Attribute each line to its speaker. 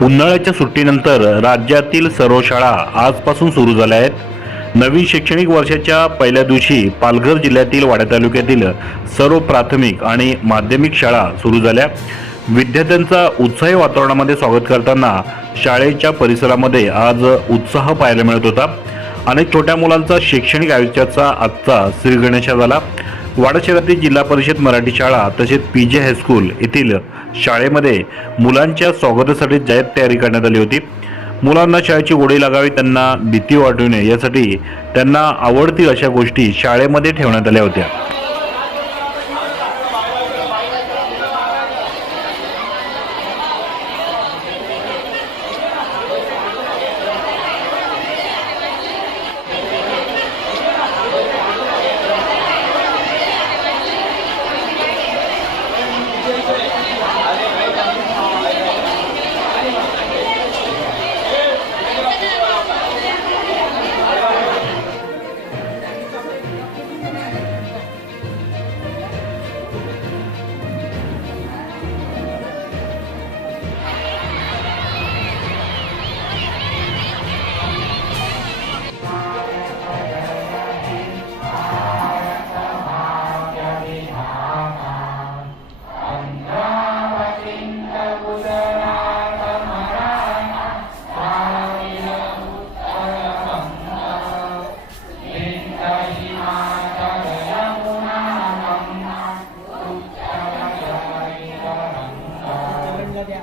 Speaker 1: उन्हाळ्याच्या सुट्टीनंतर राज्यातील सर्व शाळा आजपासून सुरू झाल्या आहेत. नवीन शैक्षणिक वर्षाच्या पहिल्या दिवशी पालघर जिल्ह्यातील वाड्या तालुक्यातील सर्व प्राथमिक आणि माध्यमिक शाळा सुरू झाल्या. विद्यार्थ्यांचा उत्साही वातावरणामध्ये स्वागत करताना शाळेच्या परिसरामध्ये आज उत्साह पाहायला मिळत होता. अनेक छोट्या मुलांचा शैक्षणिक आयुष्याचा आजचा श्रीगणेशा झाला. वाडा शहरातील जिल्हा परिषद मराठी शाळा तसेच पी जे हायस्कूल येथील शाळेमध्ये मुलांच्या स्वागतासाठी जाहीर तयारी करण्यात आली होती. मुलांना शाळेची गोडी लागावी त्यांना भीती वाटू नये यासाठी त्यांना आवडतील अशा गोष्टी शाळेमध्ये ठेवण्यात आल्या होत्या. เนี่ย